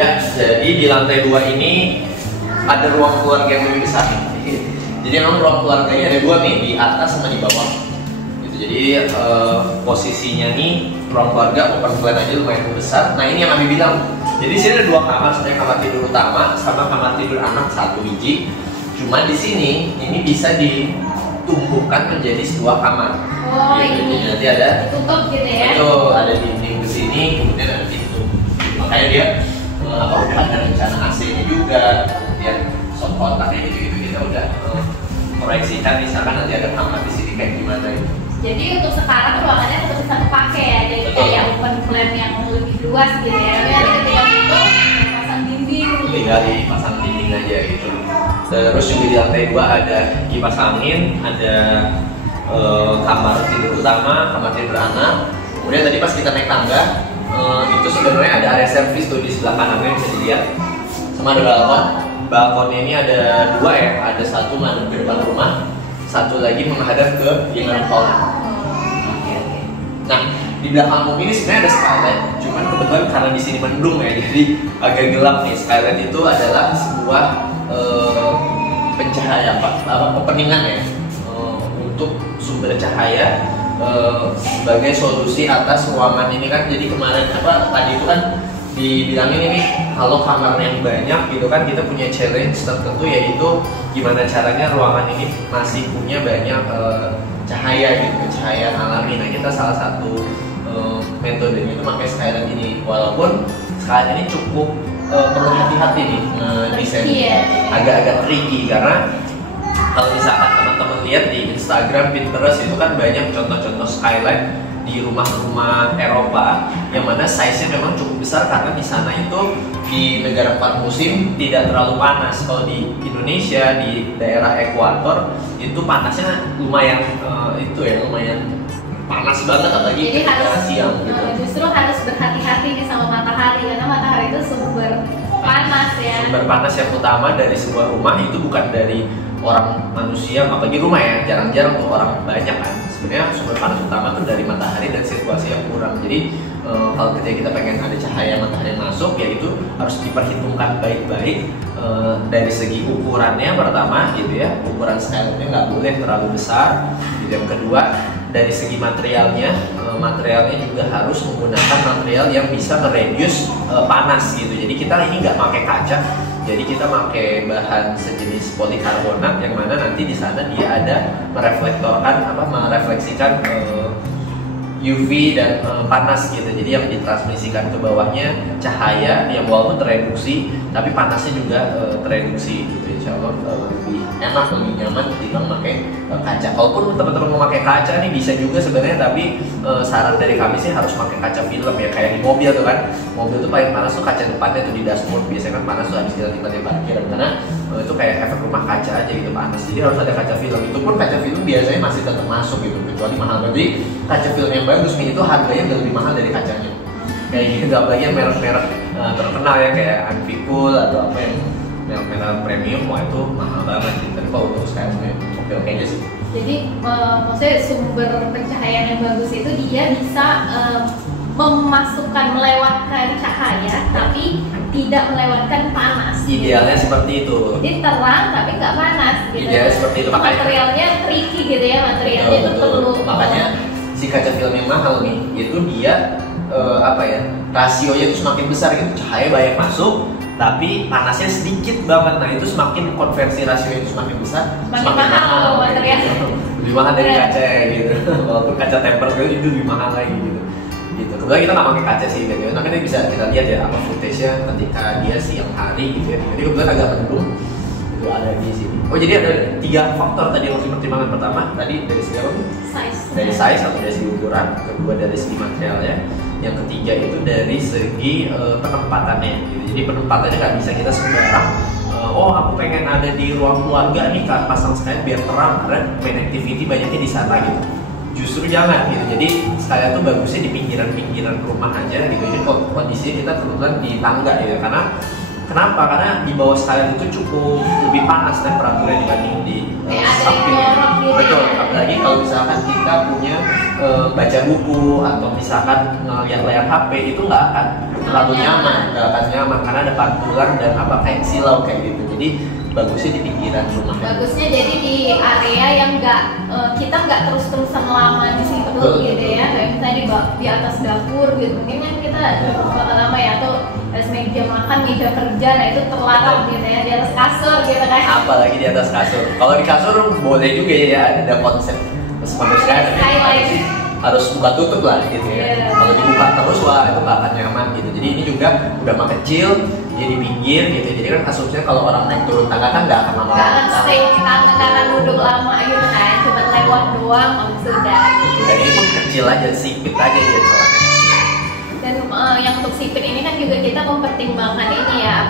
Ya, jadi di lantai 2 ini ada ruang keluarga yang lebih besar. Jadi memang ruang keluarganya ada 2 nih, di atas sama di bawah. Gitu. Jadi posisinya nih ruang keluarga open plan aja lumayan besar. Nah, ini yang kami bilang. Jadi di sini ada 2 kamar, sebenarnya kamar tidur utama sama kamar tidur anak 1 biji. Cuma di sini ini bisa ditumbuhkan menjadi 2 kamar. Oh, gitu. ini Jadi nanti ada tutup gitu ya. Betul, ada dinding ke sini, kemudian ada pintu. Makanya dia ada rencana AC-nya juga, kemudian soft kontaknya gitu-gitu kita udah proyeksikan, misalkan nanti ada kamar di sini kayak gimana gitu. Jadi untuk sekarang ruangannya tetap bisa dipakai ya, jadi kayak open plan yang lebih luas gitu ya. Tapi nanti ketika butuh pasang dinding. Tinggal dipasang dinding aja gitu. Terus juga di lantai 2 ada kipas angin, ada kamar tidur utama, kamar tidur anak. Kemudian tadi pas kita naik tangga, itu sebenarnya ada area servis tuh di sebelah kanannya bisa dilihat. Sama ada balkon. Balkonnya ini ada 2 ya, ada 1 menghadap ke depan rumah, 1 lagi menghadap ke living hall. Nah, di belakang rumah ini sebenarnya ada skylight, cuman kebetulan karena di sini mendung ya, jadi agak gelap nih. Skylight itu adalah sebuah pencahaya, peningan ya, untuk sumber cahaya sebagai solusi atas ruangan ini kan. Jadi kemarin tadi itu kan dibilangin ini kalau kamarnya banyak gitu kan, kita punya challenge tertentu, yaitu gimana caranya ruangan ini masih punya banyak cahaya gitu, cahaya alami. Nah, kita salah satu metodenya itu pakai skylight ini, walaupun skylight ini cukup perlu hati-hati nih desainnya, agak-agak tricky karena kalau misalkan teman-teman lihat di Instagram, Pinterest itu kan banyak contoh-contoh skylight di rumah-rumah Eropa yang mana size-nya memang cukup besar karena di sana itu di negara 4 musim tidak terlalu panas. Kalau di Indonesia di daerah ekuator itu panasnya lumayan lumayan panas banget, apalagi jadi harus siang gitu. Justru harus berhati-hati nih sama matahari karena matahari itu sumber panas ya. Sumber panas yang utama dari sebuah rumah itu bukan dari orang manusia, apalagi rumah ya, jarang-jarang tuh orang banyak kan. Sebenarnya sumber panas utama tuh dari matahari dan situasi yang kurang. Jadi kalau ketika kita pengen ada cahaya matahari masuk, ya itu harus diperhitungkan baik-baik dari segi ukurannya pertama gitu ya, ukuran skylightnya nggak boleh terlalu besar. Yang kedua dari segi materialnya, materialnya juga harus menggunakan material yang bisa mereduce panas gitu. Jadi kita ini nggak pakai kaca, jadi kita pakai bahan sejenis polikarbonat yang mana nanti di sana dia ada merefleksikan UV dan panas gitu. Jadi yang ditransmisikan ke bawahnya cahaya yang walaupun tereduksi, tapi panasnya juga tereduksi gitu. Insya Allah lebih enak, lebih nyaman ketimbang pakai kaca. Walaupun teman-teman mau pakai kaca nih bisa juga sebenarnya, tapi saran dari kami sih harus pakai kaca film ya, kayak di mobil tuh kan. Mobil tuh paling panas tuh kaca depannya tuh di dashboard, biasanya kan panas tuh habis kita tiba-tiba parkir, karena itu kayak efek rumah kaca aja gitu panas. Jadi harus ada kaca film. Itu pun kaca film biasanya masih tetap masuk gitu, kecuali mahal. Jadi kaca film yang bagus nih itu harganya lebih mahal dari kacanya. Kayak gitu, apalagi yang merek-merek terkenal ya kayak Anvikul atau apa yang merek premium, wah itu mahal banget gitu. Tapi kalau untuk sekarang oke aja sih. Jadi maksudnya sumber pencahayaan yang bagus itu dia bisa melewatkan cahaya tapi tidak melewatkan panas. Idealnya gitu. Seperti itu. Jadi terang tapi nggak panas gitu. Idealnya seperti itu, makanya materialnya tricky gitu ya, materialnya itu perlu. Makanya si kaca film yang mahal nih itu dia rasionya itu semakin besar gitu, cahaya banyak masuk tapi panasnya sedikit banget. Nah itu semakin konversi rasio itu semakin besar, semakin mahal materialnya. Lebih mahal dari kaca ya gitu. Walaupun kaca temper itu lebih mahal lagi gitu. Kebetulan kita nggak pakai kaca sih gitu. Nah kita bisa kita lihat ya apa footage-nya ketika dia siang hari gitu ya. Jadi kebetulan agak mendung itu ada di sini. Oh jadi ada 3 faktor tadi yang harus dipertimbangkan. Pertama tadi dari segi apa? Dari size atau dari segi ukuran. Kedua dari segi materialnya. Yang ketiga itu dari segi penempatannya gitu. Jadi penempatannya nggak bisa kita sembarang aku pengen ada di ruang keluarga nih pasang skylight biar terang, karena connectivity banyaknya di sana gitu. Justru jangan gitu. Jadi skylight tuh bagusnya di pinggiran rumah aja gitu. Ini kondisinya kita kebetulan di tangga ya, karena kenapa? Karena di bawah skylight itu cukup lebih panas temperaturnya dibanding di sampingnya. Betul, apalagi kalau misalkan kita punya baca buku atau misalkan ngeliat layar HP itu nggak akan terlalu nyaman, karena ada pantulan dan kayak silau kayak gitu. Jadi bagusnya di pinggiran rumah. Bagusnya jadi di area yang kita nggak terus-terusan lama di situ gitu ya. Kayak misalnya di atas dapur gitu, mungkin kan kita bakal lama ya, atau atas meja makan, meja kerja, nah itu terlarang gitu ya, di atas kasur gitu kan. Apalagi di atas kasur. Kalau di kasur boleh juga ya, ada konsep manusia harus buka tutup lah gitu ya. Kalau dibuka terus wah itu nggak akan nyaman gitu. Jadi ini juga udah mah kecil, dia di pinggir gitu. Jadi kan asumsinya kalau orang naik turun tangga kan nggak akan lama. Nggak akan stay di tangga, nggak akan duduk lama gitu kan. Cuma lewat doang, sudah. Dan ini pun kecil aja, sipit aja dia celana. Dan yang untuk sipit ini kan juga kita mempertimbangkan ini ya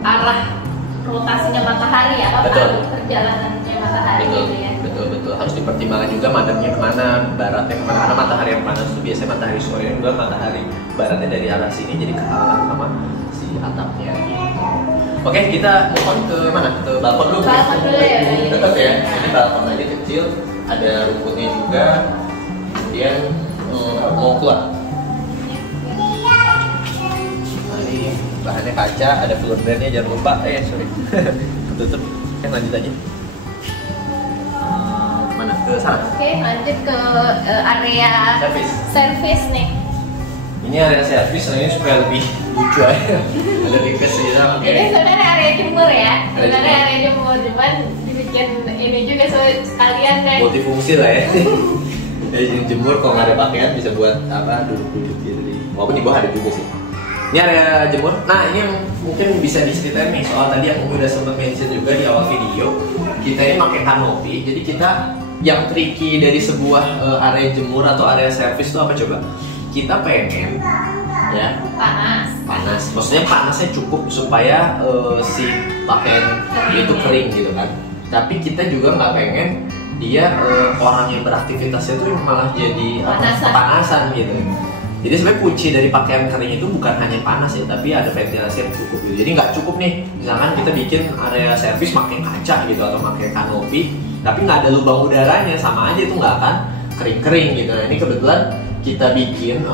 arah rotasinya matahari ya, perjalanannya matahari gitu ya. Betul, harus dipertimbangkan juga madepnya kemana, baratnya kemana. Karena matahari yang panas itu biasanya matahari sore, juga matahari baratnya dari arah sini, jadi kehalang sama si atapnya gitu. Oke, kita mohon ke mana? Ke balkon dulu. Balkon dulu ya. Dekat ya. Ini balkon aja kecil, ada rumputnya juga. Kemudian mau keluar. Nah, ini bahannya kaca, ada filternya, jangan lupa. Sorry. Ketutup. Lanjut aja. Mana? Ke sana. Oke, lanjut ke area service nih. Ini area servis, nah ini supaya lebih lucu aja. Ada request gitu. Oke. Ini sebenarnya area jemur ya. Sebenarnya area jemur, cuman dibikin ini juga sekalian kan. Multifungsi lah ya. Jadi jemur kalau nggak ada pakaian bisa buat apa duduk-duduk gitu. Walaupun di bawah ada juga sih. Ini area jemur. Nah ini yang mungkin bisa diceritain nih soal tadi yang udah sempat mention juga di awal video. Kita ini pakai kanopi. Jadi kita yang tricky dari sebuah area jemur atau area servis itu apa coba? Kita pengen ya panas. Maksudnya panasnya cukup supaya si pakaian itu kering gitu kan. Tapi kita juga nggak pengen dia orang yang beraktivitasnya itu malah jadi kepanasan gitu. Jadi sebenarnya kunci dari pakaian kering itu bukan hanya panas ya, tapi ada ventilasi yang cukup gitu. Jadi nggak cukup nih, misalkan kita bikin area servis pakai kaca gitu atau pakai kanopi, tapi nggak ada lubang udaranya, sama aja itu nggak akan kering-kering gitu. Nah ini kebetulan kita bikin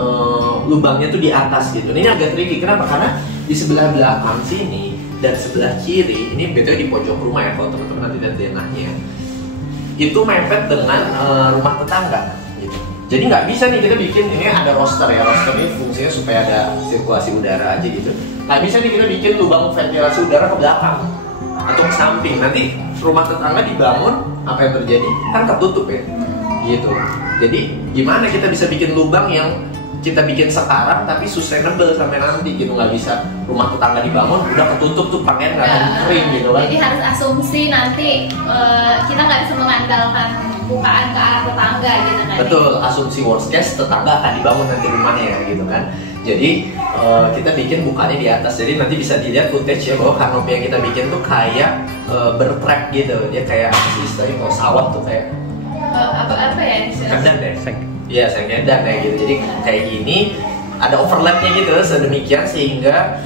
lubangnya tuh di atas gitu. Ini agak tricky, kenapa? Karena di sebelah belakang sini dan sebelah kiri, ini betulnya di pojok rumah ya, kalau teman-teman nanti lihat denahnya, itu mepet dengan rumah tetangga gitu. Jadi nggak bisa nih kita bikin, ini ada roster ya, roster ini fungsinya supaya ada sirkulasi udara aja gitu. Nggak bisa nih kita bikin lubang ventilasi udara ke belakang atau ke samping, nanti rumah tetangga dibangun, apa yang terjadi? Kan tertutup ya gitu. Jadi gimana kita bisa bikin lubang yang kita bikin sekarang tapi sustainable sampai nanti gitu. Nggak bisa rumah tetangga dibangun udah ketutup tuh pakaian nggak akan kering gitu kan. Jadi harus asumsi nanti kita nggak bisa mengandalkan bukaan ke arah tetangga gitu kan. Betul, asumsi worst case tetangga akan dibangun nanti rumahnya gitu kan. Jadi kita bikin bukannya di atas, jadi nanti bisa dilihat footage ya bahwa kanopi yang kita bikin tuh kayak bertrack gitu. Dia kayak apa sih istilahnya, kalau sawah tuh kayak apa ya? Kedan deh, iya sengkedan ya gitu. Jadi kayak gini ada overlapnya gitu sedemikian sehingga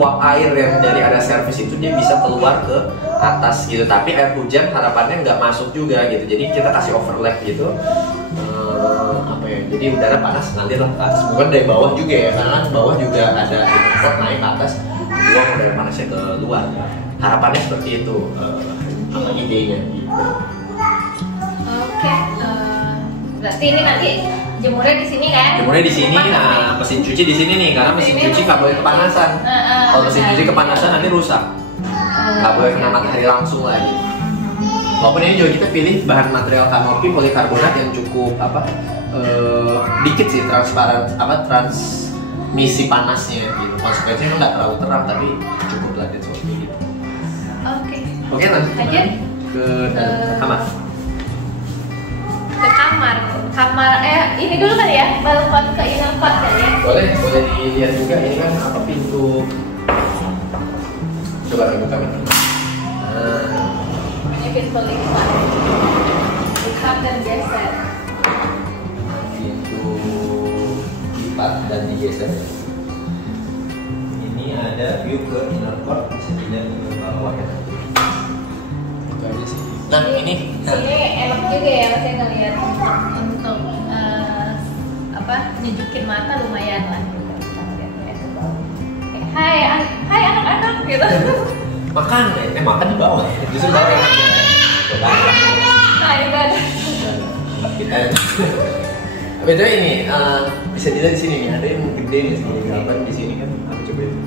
uap air yang dari area servis itu dia bisa keluar ke atas gitu. Tapi air hujan harapannya nggak masuk juga gitu. Jadi kita kasih overlap gitu. Jadi udara panas ngalir ke atas, bukan dari bawah juga ya, karena kan bawah juga ada import naik ke atas, buang udara panasnya ke luar. Harapannya seperti itu idenya gitu. Oke, berarti ini nanti jemurnya di sini kan? Jemurnya di sini, nah mesin cuci di sini nih, karena mesin cuci nggak boleh kepanasan. Kalau mesin cuci kepanasan nanti rusak, nggak boleh kena matahari langsung lagi. Walaupun ini juga kita pilih bahan material kanopi polikarbonat yang cukup dikit sih transmisi panasnya gitu. Konsekuensinya nggak terlalu terang tapi cukup lah seperti gitu. Oke, lanjut ke kamar. Ke kamar ini dulu kan ya, balkon ke inner court kan ya? Boleh dilihat juga, ini kan apa pintu. Coba buka ini. Ini pintu lipat, dan geser. Pintu lipat dan digeser. Ini ada view ke inner court, bisa dilihat ke bawah ya. Itu aja sih. Nah ini enak juga ya, saya ngeliat untuk nunjukin mata lumayan lah. Hai anak-anak gitu. Makan di bawah. Justru bawah enak ya. Coba. Hai kan. Kita. Betul ini bisa dilihat di sini nih, ada yang gede nih segini gambar di sini kan. Aku coba itu.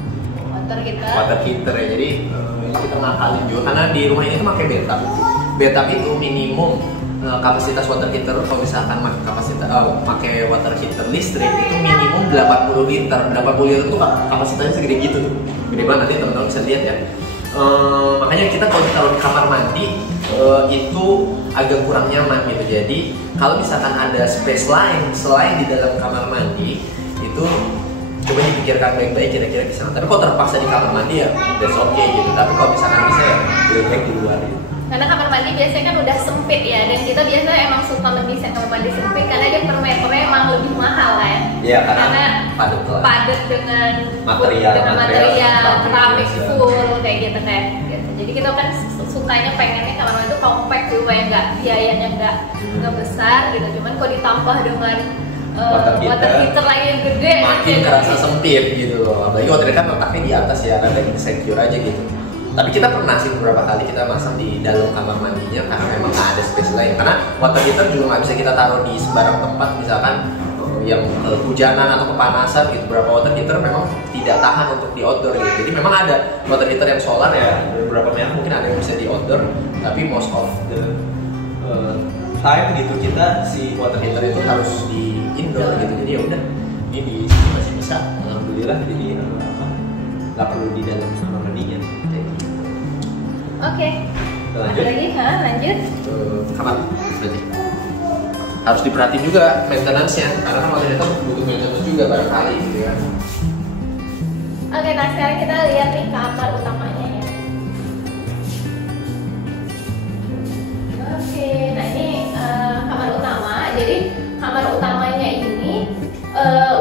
Water heater ya. Jadi ini kita ngakalin juga karena di rumah ini tuh pakai bathtub. Bathtub itu minimum kapasitas water heater kalau misalkan pakai water heater listrik itu minimum 80 liter. 80 liter itu kapasitasnya segede gitu. Gede banget, nanti teman-teman bisa lihat ya. Makanya kita kalau ditaruh di kamar mandi itu agak kurang nyaman gitu. Jadi kalau misalkan ada space lain selain di dalam kamar mandi itu coba dipikirkan baik-baik kira-kira bisa. Tapi kalau terpaksa di kamar mandi ya that's okay gitu. Tapi kalau misalkan bisa ya lebih baik di luar gitu. Karena kamar mandi biasanya kan udah sempit ya, dan kita biasanya emang suka mendesain kamar mandi sempit karena dia per meternya emang lebih mahal kan. Iya, karena padat dengan material keramik full kayak gitu kan. Jadi kita kan sukanya pengennya kamar mandi itu compact supaya biayanya nggak besar gitu. Cuman kalau ditambah dengan water heater lagi yang gede makin kerasa sempit gitu loh. Apalagi water heater kan letaknya di atas ya, ada insecure aja gitu. Tapi kita pernah sih beberapa kali kita masang di dalam kamar mandinya karena memang nggak ada space lain. Karena water heater juga nggak bisa kita taruh di sembarang tempat, misalkan yang kehujanan atau kepanasan gitu. Beberapa water heater memang tidak tahan untuk di outdoor gitu. Jadi memang ada water heater yang solar ya, beberapa merek mungkin ada yang bisa di outdoor, tapi most of the time gitu kita si water heater itu harus di indoor gitu. Jadi ya udah, ini di sini masih bisa, alhamdulillah. Jadi nggak perlu di dalam kamar mandinya. Oke. Lanjut. Lagi, lanjut. Kamar berarti harus diperhatiin juga maintenance-nya, karena kan water heater butuh maintenance juga barangkali gitu ya. Oke, nah sekarang kita lihat nih kamar utamanya ya. Oke, nah ini kamar utama. Jadi kamar utamanya ini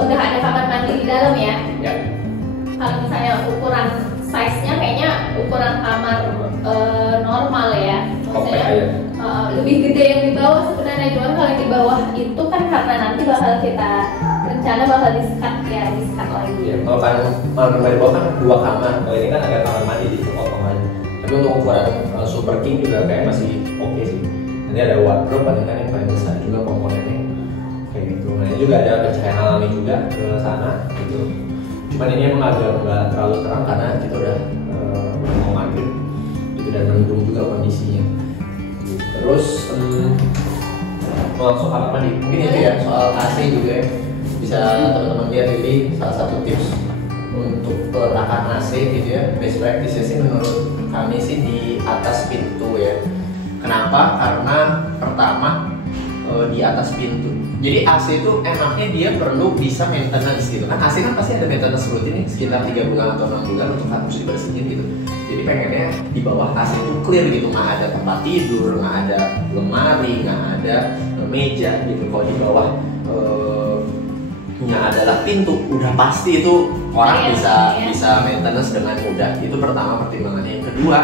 udah ada kamar mandi di dalam ya. Ya. Kalau misalnya ukuran size-nya kayaknya ukuran kamar normal ya. Maksudnya lebih gede yang di bawah sebenarnya, cuma kalau yang di bawah itu kan karena nanti bakal kita rencana bakal di-skat lagi. Ya, kalau kamar di bawah kan 2 kamar, kalau ini kan ada kamar mandi di potong aja. Tapi untuk ukuran Super King juga kayak masih oke sih. Nanti ada wardrobe paling kan yang paling besar juga komponennya kayak gitu. Nah ini juga ada pencahayaan alami juga ke sana gitu. Cuman ini emang agak nggak terlalu terang karena kita udah mau maghrib gitu dan mendung juga kondisinya. Terus mau langsung kamar mandi, mungkin itu ya soal AC juga ya, bisa teman-teman lihat. Jadi salah satu tips untuk peletakan AC gitu ya, best practice sih menurut kami sih di atas pintu ya. Kenapa? Karena pertama di atas pintu. Jadi AC itu enaknya dia perlu bisa maintenance gitu kan. AC kan pasti ada maintenance rutin nih sekitar 3 bulan atau 6 bulan untuk harus dibersihin gitu. Jadi pengennya di bawah AC itu clear gitu, nggak ada tempat tidur, nggak ada lemari, nggak ada meja gitu. Kalau di bawah nya adalah pintu, udah pasti itu orang bisa maintenance dengan mudah. Itu pertama pertimbangannya. Yang kedua,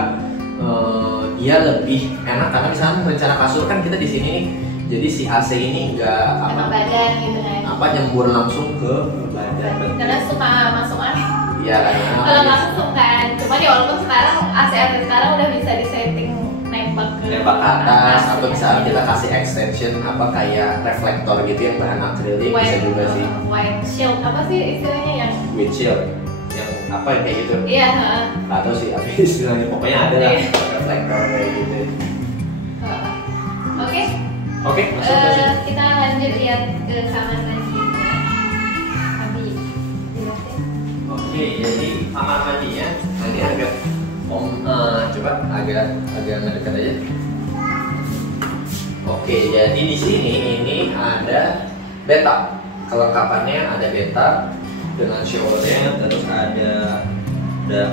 dia lebih enak karena misalnya rencana kasur kan kita di sini nih. Jadi si AC ini nggak badan gitu kan? Nyembur langsung ke badan. Karena suka masuk angin. Iya kan. Kalau langsung kan. Cuma ya walaupun sekarang AC sekarang udah bisa disetting nembak ke atas atau misalnya kita kasih extension kayak reflektor gitu yang bahan akrilik bisa juga sih. White shield apa sih istilahnya yang? Windshield yang kayak gitu. Iya. Atau sih apa istilahnya, pokoknya ada lah reflektor kayak gitu. Oke, masuk ke sini. Kita lanjut lihat ke kamar mandinya. Abi, jelasin. Oke, jadi kamar mandinya ini agak coba agak ngedekat aja. Oke, jadi di sini ini ada bathtub. Kelengkapannya ada bathtub dengan showernya, terus ada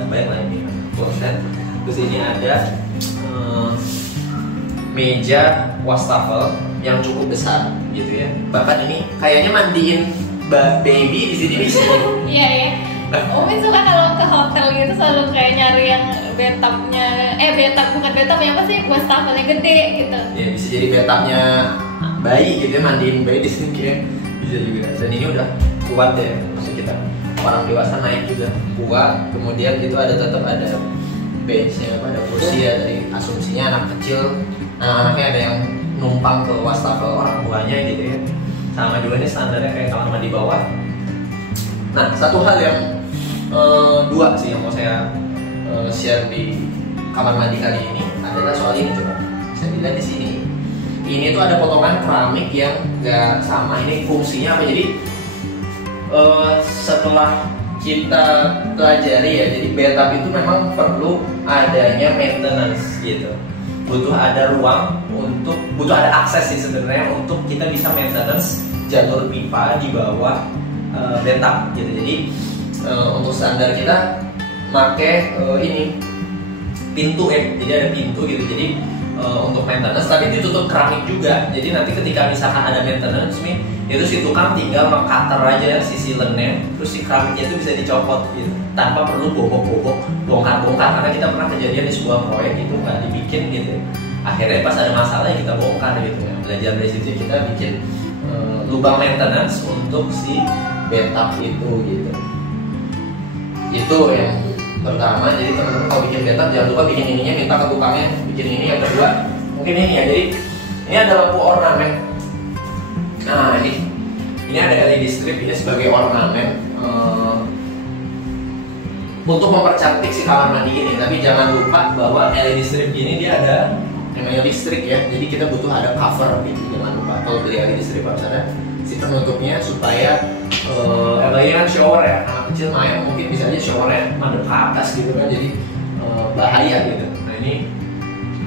banyak lah ini closet. Terus ini ada meja wastafel yang cukup besar gitu ya. Bahkan ini kayaknya mandiin baby di sini bisa. Iya ya. Umi suka kalau ke hotel gitu selalu kayak nyari yang bathtubnya, bukan bathtub yang apa sih, wastafelnya gede gitu. Ya bisa jadi bathtubnya bayi gitu ya, mandiin bayi di sini kayak bisa juga. Dan ini udah kuat ya, maksud kita orang dewasa naik juga kuat. Kemudian itu tetap ada benchnya, ada kursi ya, dari asumsinya anak kecil. Nah, anaknya ada yang numpang ke wastafel orang tuanya gitu ya. Sama juga ini standarnya kayak kamar mandi bawah. Nah, satu hal yang dua sih yang mau saya share di kamar mandi kali ini adalah soal ini. Coba bisa dilihat di sini. Ini tuh ada potongan keramik yang nggak sama. Ini fungsinya apa? Jadi setelah kita pelajari ya, jadi bathtub itu memang perlu adanya maintenance gitu. Butuh ada ruang butuh ada akses sih sebenarnya untuk kita bisa maintenance jalur pipa di bawah bathtub gitu. Jadi untuk standar kita pakai ini pintu ya, jadi ada pintu gitu. Jadi untuk maintenance tapi ditutup keramik juga. Jadi nanti ketika misalkan ada maintenance nih, itu si tukang tinggal cutter aja si silennya, terus si keramiknya itu bisa dicopot gitu tanpa perlu bongkar-bongkar. Karena kita pernah kejadian di sebuah proyek itu nggak dibikin gitu. Akhirnya pas ada masalah ya kita bongkar gitu ya. Belajar dari situ kita bikin lubang maintenance untuk si bathtub itu gitu. Itu yang pertama. Jadi teman-teman kalau bikin petak jangan lupa bikin ininya, minta ke tukangnya bikin ini. Yang kedua mungkin ini ya, jadi ini ada lampu ornamen. Nah ini ada LED strip ini sebagai ornamen untuk mempercantik si kamar mandi ini. Tapi jangan lupa bahwa LED strip ini dia ada namanya listrik ya, jadi kita butuh ada cover gitu. Jangan lupa kalau beli LED strip harus ada si penutupnya supaya apalagi kan shower ya, anak kecil main mungkin bisa aja showernya madep ke atas gitu kan, jadi bahaya gitu. Nah ini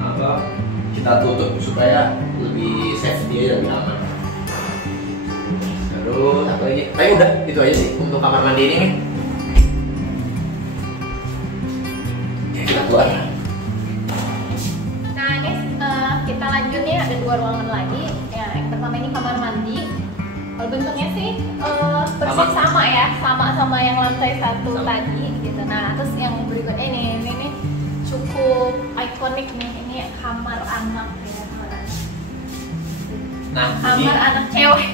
apa, kita tutup supaya lebih safety aja, lebih aman. Terus apa lagi? Udah itu aja sih untuk kamar mandi ini nih. Oke, kita keluar. Nah ini kita lanjut nih, ada 2 ruangan lagi. Ya, yang pertama ini kamar mandi. Kalau bentuknya sih persis sama ya, sama yang lantai 1 tadi gitu. Nah terus yang berikutnya ini cukup ikonik nih, ini kamar anak ya, kamar anak cewek.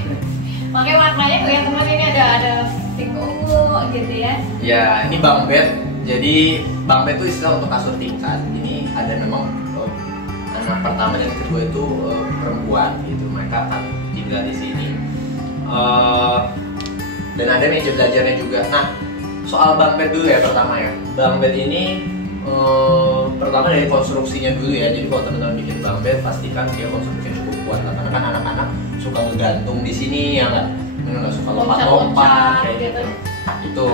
Makanya warnanya kelihatan ini ada pink ungu gitu ya. Ya ini bunk bed. Jadi bunk bed itu istilah untuk kasur tingkat. Ini ada memang anak pertama dan kedua itu perempuan gitu, mereka akan tinggal di sini. Dan ada meja belajarnya juga. Nah soal bunk bed dulu ya pertama ya. Bunk bed ini pertama dari konstruksinya dulu ya. Jadi kalau teman-teman bikin bunk bed pastikan dia konstruksinya cukup kuat lah, karena kan anak-anak suka ngegantung di sini ya kan, nggak suka lompat-lompat kayak gitu. Itu.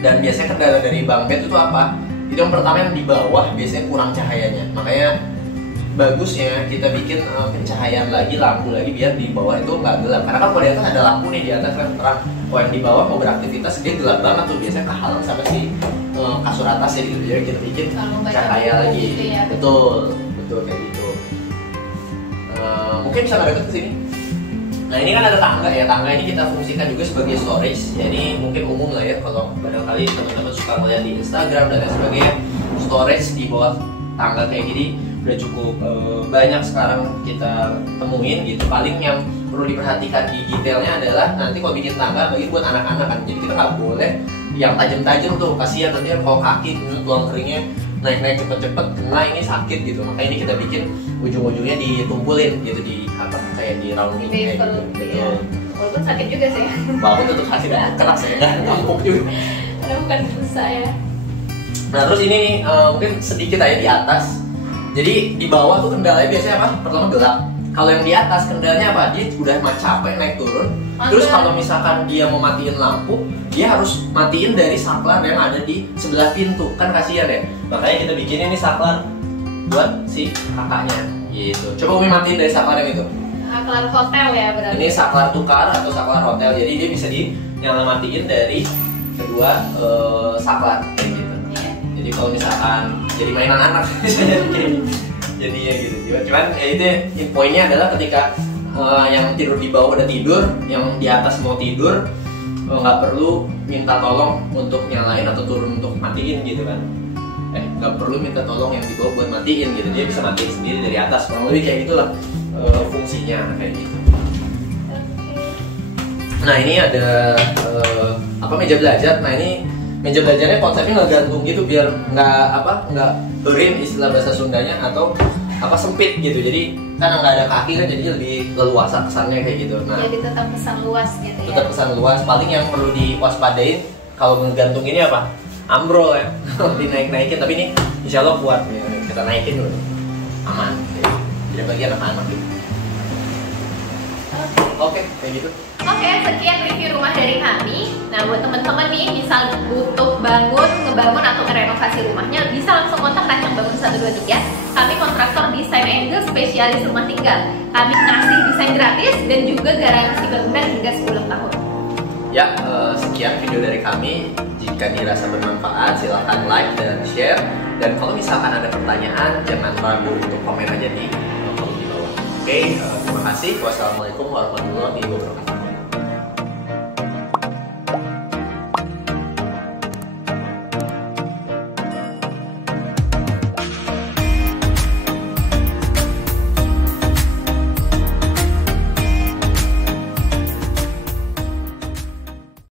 Dan biasanya kendala dari bunk bed itu apa? Itu yang pertama yang di bawah biasanya kurang cahayanya, makanya bagusnya kita bikin pencahayaan lagi, lampu lagi biar di bawah itu nggak gelap. Karena kan kalau di atas ada lampu nih, di atas kan terang. Kalau yang di bawah mau beraktivitas dia gelap banget tuh, biasanya kehalang sampai si kasur atas ya gitu. Jadi kita bikin cahaya lagi. Gitu ya. Betul kayak gitu. Mungkin bisa nggak deket ke sini. Nah ini kan ada tangga ya, tangga ini kita fungsikan juga sebagai storage. Jadi mungkin umum lah ya, kalau barangkali teman-teman suka melihat di Instagram dan lain sebagainya, storage di bawah tangga kayak gini udah cukup banyak sekarang kita temuin gitu. Paling yang perlu diperhatikan di detailnya adalah nanti kalau bikin tangga bagi buat anak-anak kan, jadi kita nggak boleh yang tajam-tajam tuh, kasihan nanti kalau kaki tulang keringnya naik-naik cepet-cepet kena, ini sakit gitu. Makanya ini kita bikin ujung-ujungnya ditumpulin gitu, di apa kayak di rounding kayak gitu. Iya. Walaupun sakit juga sih. Walaupun tetap sakit, keras ya, nggak empuk juga. Karena bukan busa ya. Nah terus ini nih mungkin sedikit aja di atas. Jadi di bawah tuh kendalanya biasanya apa? Pertama gelap. Kalau yang di atas kendalanya apa? Dia udah capek naik turun. Terus kalau misalkan dia mau matiin lampu, dia harus matiin dari saklar yang ada di sebelah pintu. Kan kasihan ya. Makanya kita bikin ini saklar buat si kakaknya gitu. Coba Umi matiin dari saklar yang itu. Saklar hotel ya berarti. Ini saklar tukar atau saklar hotel. Jadi dia bisa dinyala matiin dari kedua saklar kayak gitu. Yeah. Jadi kalau misalkan jadi mainan anak bisa jadi ya gitu. Cuman ya itu poinnya adalah ketika yang tidur di bawah udah tidur, yang di atas mau tidur, nggak perlu minta tolong untuk nyalain atau turun untuk matiin gitu kan. Nggak perlu minta tolong yang di bawah buat matiin gitu, dia bisa matiin sendiri dari atas. Kurang lebih kayak gitulah fungsinya kayak gitu. Nah ini ada meja belajar. Nah ini meja belajarnya konsepnya ngegantung gitu biar nggak berin istilah bahasa Sundanya, atau sempit gitu. Jadi kan nggak ada kaki kan, jadi lebih leluasa kesannya kayak gitu. Nah jadi tetap kesan luas gitu ya. Tetap kesan luas. Paling yang perlu diwaspadain kalau ngegantung ini apa? Ambrol ya. Dinaik-naikin, tapi ini insya Allah kuat ya. Kita naikin dulu, aman. Jadi bagi anak-anak gitu. Oke, kayak gitu. Oke, sekian review rumah dari kami. Nah, buat teman-teman nih, misal butuh ngebangun atau ngerenovasi rumahnya, bisa langsung kontak Rancang Bangun 123. Kami kontraktor desain angle spesialis rumah tinggal. Kami ngasih desain gratis dan juga garansi bangunan hingga 10 tahun. Ya, sekian video dari kami. Jika dirasa bermanfaat, silahkan like dan share. Dan kalau misalkan ada pertanyaan, jangan ragu untuk komen aja di kolom di bawah. Oke, terima kasih. Wassalamualaikum warahmatullahi wabarakatuh.